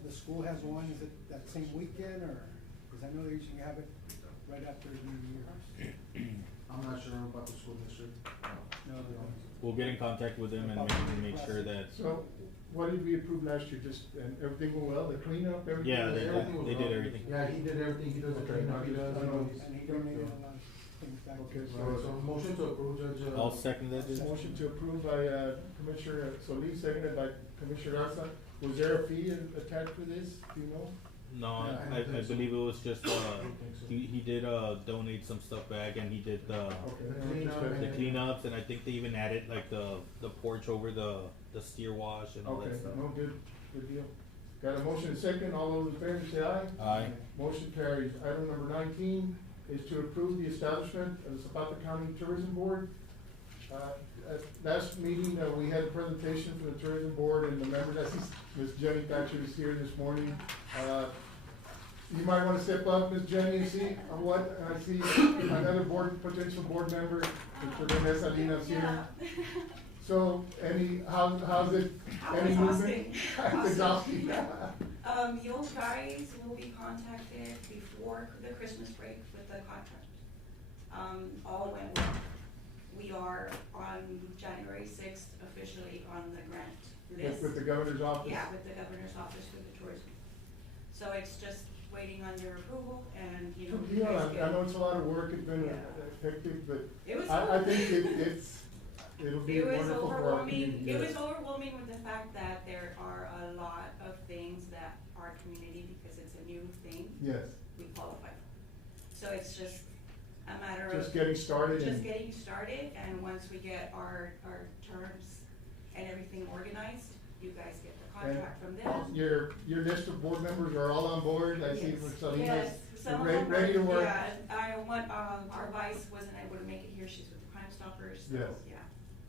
the school has one, is it that same weekend, or, cause I know they usually have it right after the New Year. I'm not sure about the school district. No, they don't. We'll get in contact with them and make sure that, So, what did we approve last year? Just, and everything went well, the cleanup, everything? Yeah, Everything was they did wrong. everything. Yeah, he did everything, he does the Okay, cleanup, he does, I know. And he donated a lot of things back. to Okay, us. Right, so motion to approve, Judge. I'll second that. Motion to approve by, Commissioner Solis, seconded by Commissioner Garza. Was there a fee attached to this, do you know? No, Yeah, I I don't think so. believe it was just, think so. he did, donate some stuff back and he did the cleanup and- cleanups and I think they even added like the porch over the steer wash and all Okay, that stuff. no, good deal. Got a motion and second, all those in favor say aye. Aye. Motion carries. Item number 19 is to approve the establishment of the Zapata County Tourism Board. At last meeting, we had a presentation from the Tourism Board and the members, I see Ms. Jenny Thatcher is here this morning. You might wanna step up, Ms. Jenny, and see what, I see another potential board member, Mr. René Salinas here. So, how's it, any movement? Exhausting. Exhausting. You guys will be contacted before the Christmas break with the contract. All went well. We are on January 6th officially on the grant list. With the governor's office? Yeah, with the governor's office for the tourism. So it's just waiting on your approval and, you know. you Yeah, guys I get- know it's a lot of work, it's been Yeah. hectic, but It was I think it'll be It was wonderful for our overwhelming, community. it was yes. overwhelming with the fact that there are a lot of things that our community, because it's a new thing, Yes, we qualify for. So it's just a matter of. just getting started Just and, getting started, and once we get our terms and everything organized, you guys get the and contract from them. your list of board members are all on board, I see from Salinas. Yes, some of them Ready to were- work. Yeah, I want, our vice wasn't able to make it here, she's with the Crime Stoppers, so, Yes. yeah.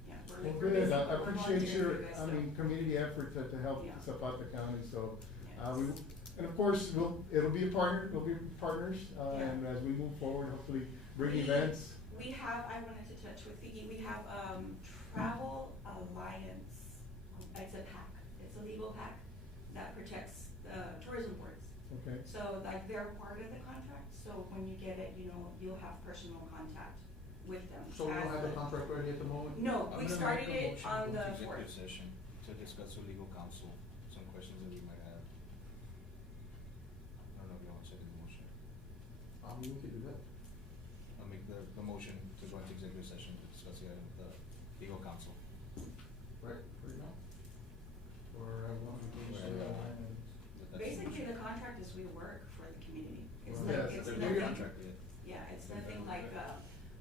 Yeah, Well, we're good, busy, I we're appreciate volunteering your, for you guys, I so. mean, community effort to help Yeah. Zapata County, so, Yes. and of course, it'll be we'll be partners, Yeah. and as we move forward, hopefully bring We- events. We have, I wanted to touch with Vicky, we have, Travel Alliance, it's a PAC, it's a legal PAC that protects, tourism boards. Okay, So like they're part of the contract, so when you get it, you know, you'll have personal contact with them. So we don't as have the contract ready at the moment? No, I'm we gonna started make a it motion on to the go into fourth. executive session to discuss with legal counsel, some questions that we might have. I don't know if you want to say the motion. We can do that. I'll make the motion to go into executive session to discuss the item with the legal counsel. Right now? Or I want to change Right. the, But that's the Basically, motion. the contract is we work for the community. It's Right. like, Yes. it's There's no nothing, contract yet. yeah, it's nothing like,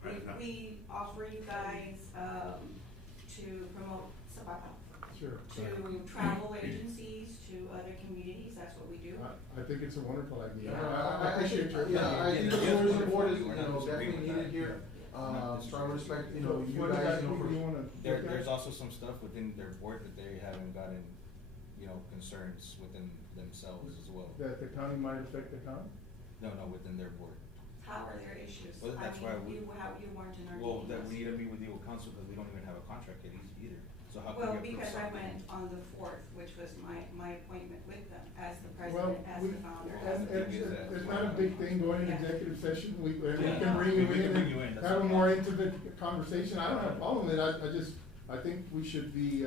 Right. we offer you guys, to promote Zapata. sure. To travel agencies, to other communities, that's what we do. I think it's a wonderful idea. I appreciate your. Yeah, I think the Yeah, tourism board is, we're not definitely disagreeing with needed that. here. So I respect, you you What is guys, that, for. you wanna? There's also some stuff within their board that they haven't gotten, concerns within themselves as well. That the county might affect the county? No, within their board. How are their issues? Well, that's why we- You weren't in our Well, meeting. that we need to meet with legal counsel because we don't even have a contract yet either. So how can Well, we approve because I something? went on the fourth, which was my appointment with them as the Well, president, as we, the founder. and, as the- it's not a big thing going in Yeah. executive session, we Yeah. can bring you We can in bring you in, and that's have a okay. more intimate conversation, I don't have a problem with it, I think we should be,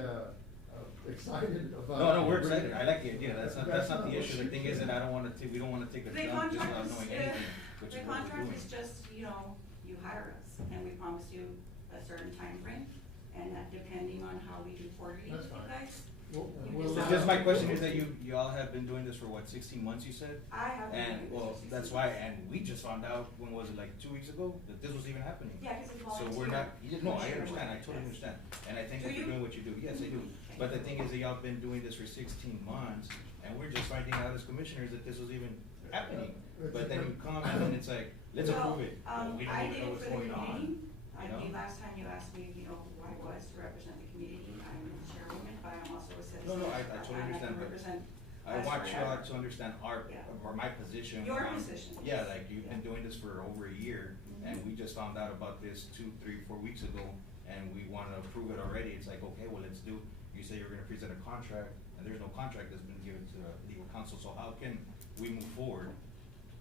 excited about. No, we're excited. I like the idea. That's not the what issue. The she thing is said. that we don't wanna take a The jump just contract not is, knowing anything, which the is what we're contract doing. is just, you hire us, and we promise you a certain time frame, and that depending on how we do quarterly with That's you fine. guys. Well, You we'll, decide. Just my question is that you all have been doing this for what, 16 months you said? I have. been And, doing well, this for that's 16 why, months. and we just found out, when was it, like 2 weeks ago, that this was even happening? Yeah, 'cause it's So we're volunteer. not, no, I Volunteer understand, I work, totally yes. understand, and I think Do that you're you? doing what you do, yes, I do. But the thing is that y'all been doing this for 16 months, and we're just finding out as commissioners that this was even happening. But then you come and then it's like, let's Well, approve it. Well, we don't I even did know it what's for the going on. community. you know? Last time you asked me, who I was to represent the community, I'm the chairwoman, but I'm also a citizen. No, I totally and understand, I but represent I us want forever. you to understand Yeah. or my position. Your on- position, Yeah, yes. like you've been Yeah. doing this for over a year, and we just found out about this 2, 3, 4 weeks ago, and we wanna approve it already. It's like, okay, well, let's do, you say you're gonna present a contract, and there's no contract that's been given to the legal counsel, so how can we move forward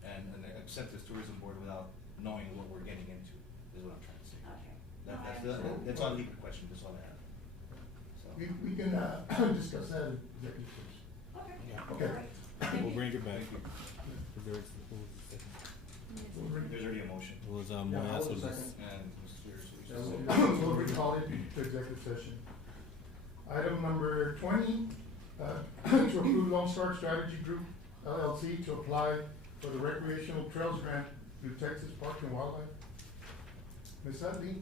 and accept this tourism board without knowing what we're getting into, is what I'm trying to say. Okay. No, I That's all legal question, that's all I have. So. we can, discuss that in executive session. Okay. Yeah. Okay. All right. Thank We'll you. bring it back. Thank you. Who was the second? We'll bring- There's already a motion. It was, Yeah, I Moya was Solis. second. And Mr. Yeah, Solis. We'll recall it to executive session. Item number 20, to approve Lone Star Strategy Group LLC to apply for the recreational trails grant through Texas Parks and Wildlife. Ms. Utley?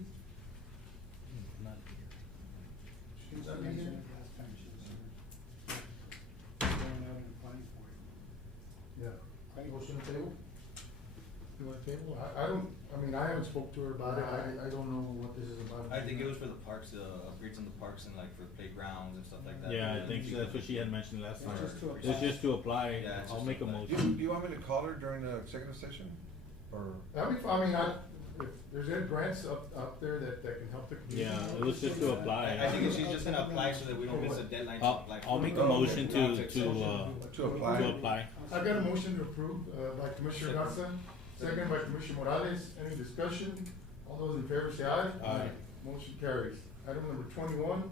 Not here. Ms. She Utley mentioned here? it last time, she was going out and applying for it. Yeah. Motion to table? You want to table? I haven't spoke to her about it. I don't know what this is about. I think it was for the parks, upgrades in the parks and like for playgrounds and stuff like that. Yeah, I think that's what she had mentioned last It's time. just to It's apply. just to apply. Yeah, it's I'll just make a to apply. motion. You want me to call her during the executive session? Or? That'd be fine, if there's any grants up there that can help the community. Yeah, it was just to apply. I think she's just gonna apply so that we don't miss a deadline to apply. I'll make a Oh, motion okay. to apply. to apply. I got a motion to approve, by Commissioner Garza, second by Commissioner Morales. Any discussion? All those in favor say aye. Aye. Motion carries. Item number 21,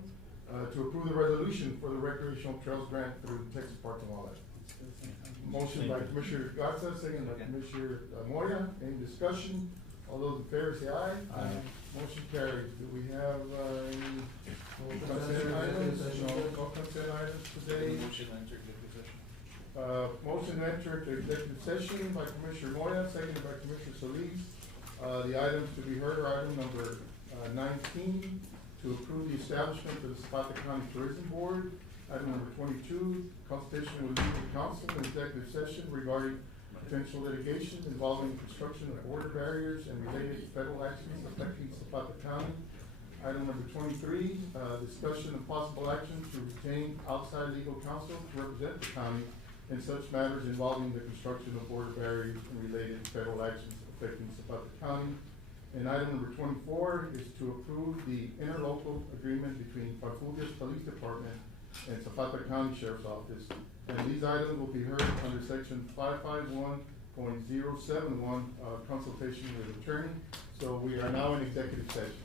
to approve the resolution for the recreational trails grant through Texas Parks and Wildlife. Motion by Commissioner Garza, second by Commissioner Moya. Any discussion? All those in favor say aye. Aye. Motion carries. Do we have, any consent items? No consent items today. Motion to enter executive session. Motion to enter into executive session by Commissioner Moya, seconded by Commissioner Solis. The items to be heard are item number 19, to approve the establishment of the Zapata County Tourism Board. Item number 22, consultation with legal counsel in executive session regarding potential litigation involving construction of border barriers and related federal actions affecting Zapata County. Item number 23, discussion of possible action to retain outside legal counsel to represent the county in such matters involving the construction of border barriers and related federal actions affecting Zapata County. And item number 24 is to approve the interlocal agreement between Parfulgas Police Department and Zapata County Sheriff's Office. And these items will be heard under section 551.071, consultation with attorney. So we are now in executive session.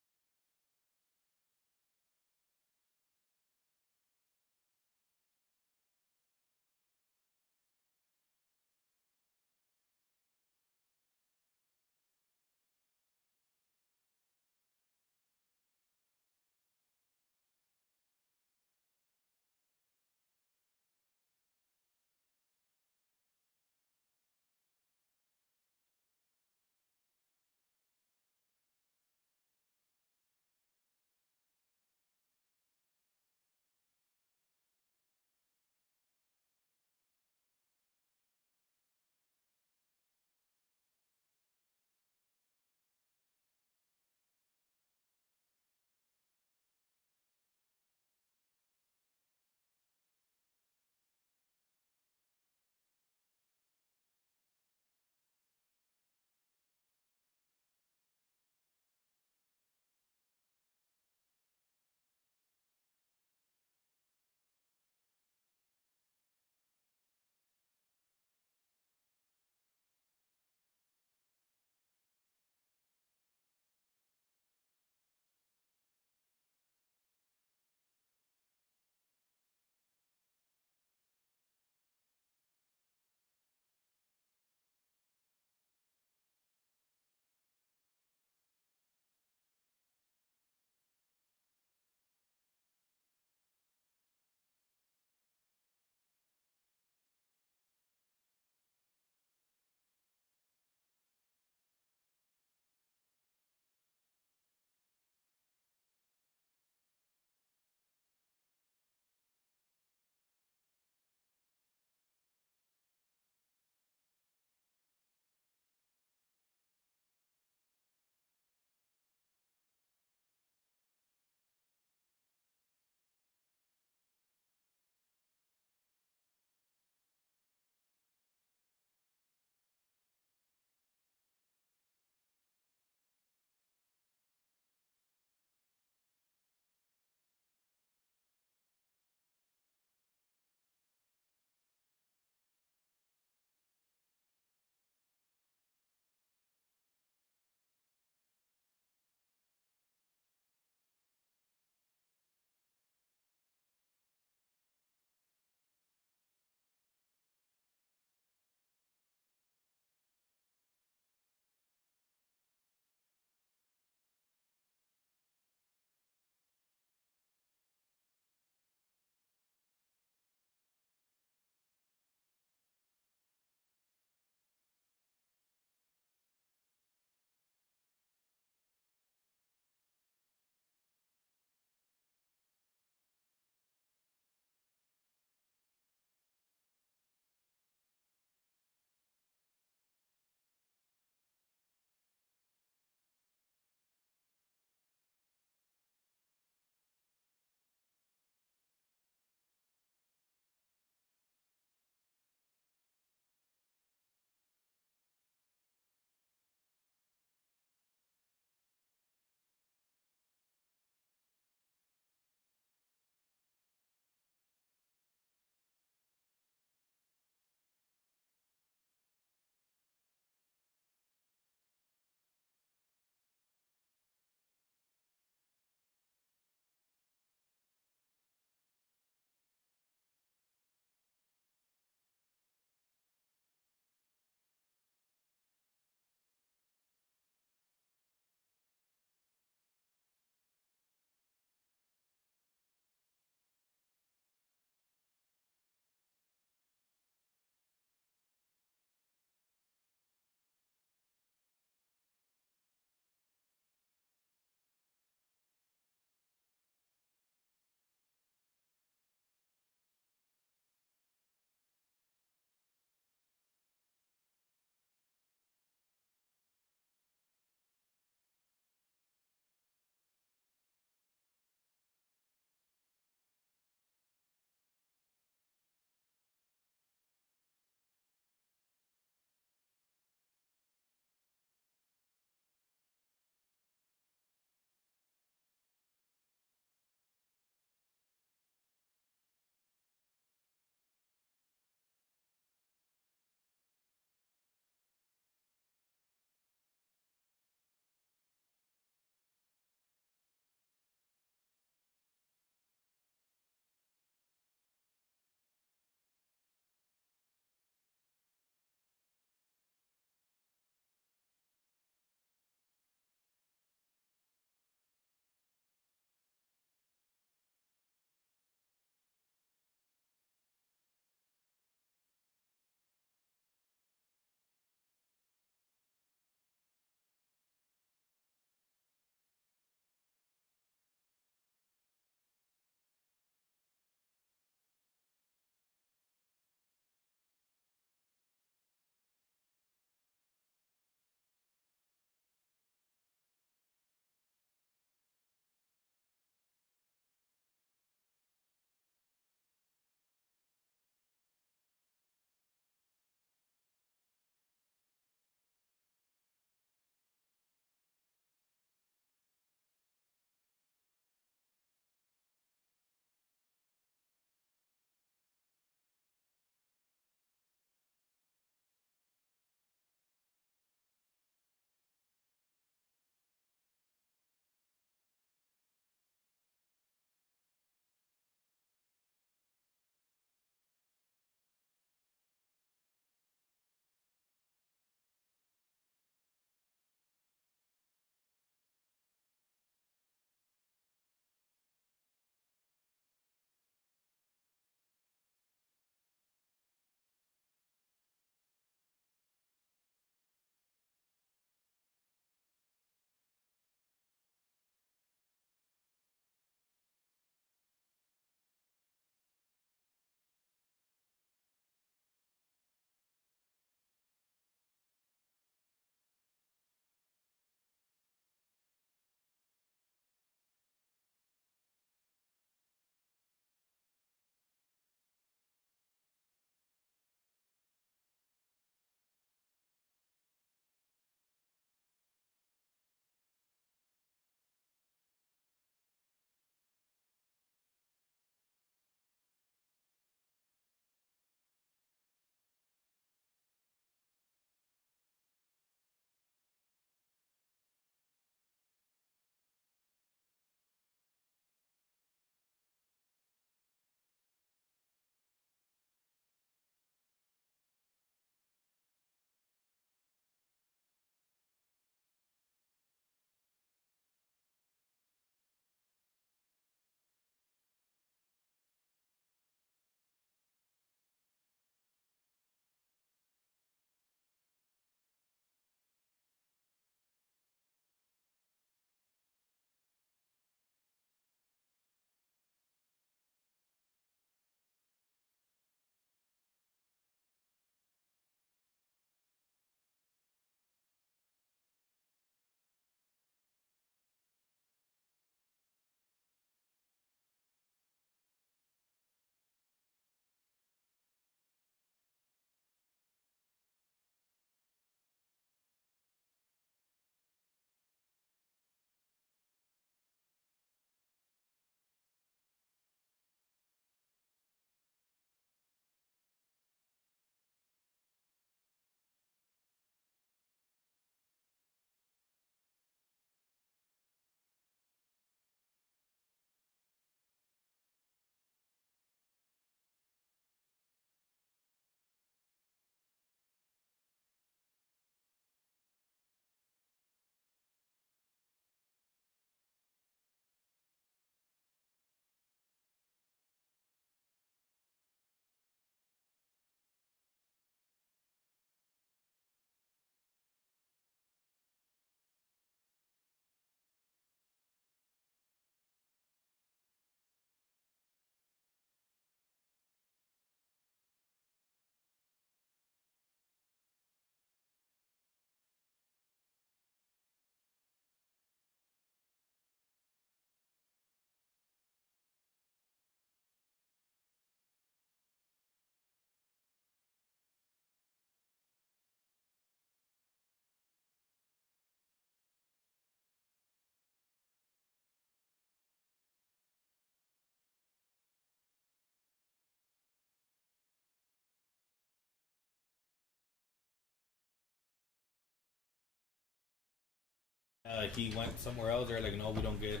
He went somewhere else. They're like, no, we don't get.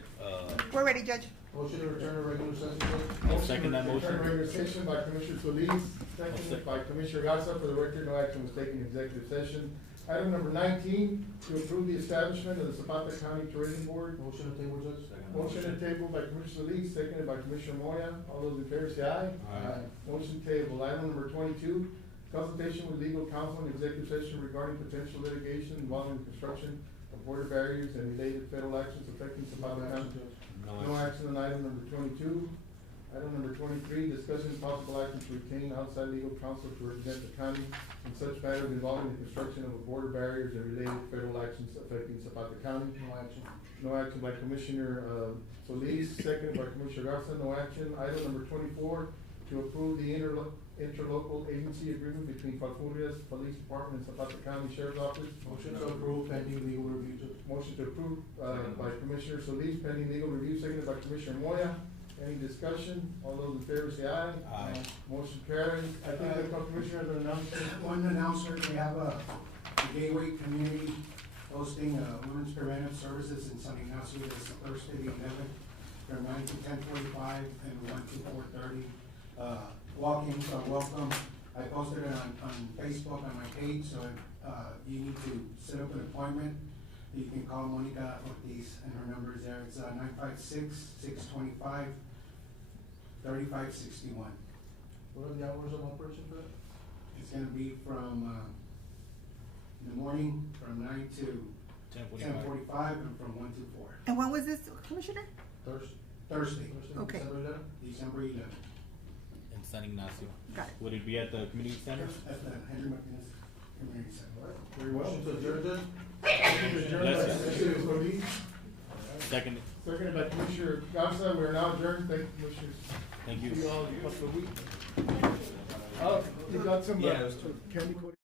We're ready, Judge. Motion to return to regular session, Judge. I'll second that motion. Return regular session by Commissioner Solis, seconded by Commissioner Garza. For the record, no action was taken in executive session. Item number 19, to approve the establishment of the Zapata County Tourism Board. Motion to table, Judge. Motion to table by Commissioner Solis, seconded by Commissioner Moya. All those in favor say aye. Aye. Motion table. Item number 22, consultation with legal counsel in executive session regarding potential litigation involving the construction of border barriers and related federal actions affecting Zapata County. No action on item number 22. Item number 23, discussion and possible action to retain outside legal counsel to represent the county in such matters involving the construction of border barriers and related federal actions affecting Zapata County. No action. No action by Commissioner Solis, seconded by Commissioner Garza. No action. Item number 24, to approve the interlocal agency agreement between Falfurrias Police Department and Zapata County Sheriff's Office. Motion to approve pending legal review, Judge. Motion to approve by Commissioner Solis, pending legal review, seconded by Commissioner Moya. Any discussion? All those in favor say aye. Aye. Motion carries. I think the Commissioner has an announcement. One announcement, we have a Gateway Community hosting women's preventive services in San Ignacio this Thursday, the 11th, from 9 to 10:45 and 1 to 4:30. Walk-ins are welcome. I posted it on Facebook on my page, so you need to set up an appointment. You can call Monica Ortiz, and her number is there. It's 956-625-3561. What are the hours of operation for that? It's gonna be from, in the morning, from 9 to 10:45, and from 1 to 4. And when was this, Commissioner? Thursday, Okay. December 11th? December 11th. In San Ignacio. Got it. Would it be at the community center? At the Henry Martinez Community Center. Very well. Motion to adjourn, Judge. Motion to adjourn by Commissioner Solis, Second. seconded by Commissioner Garza. We are now adjourned. Thank you, Commissioners. Thank you. See you all in a couple of weeks. You got some Yeah. candy coated.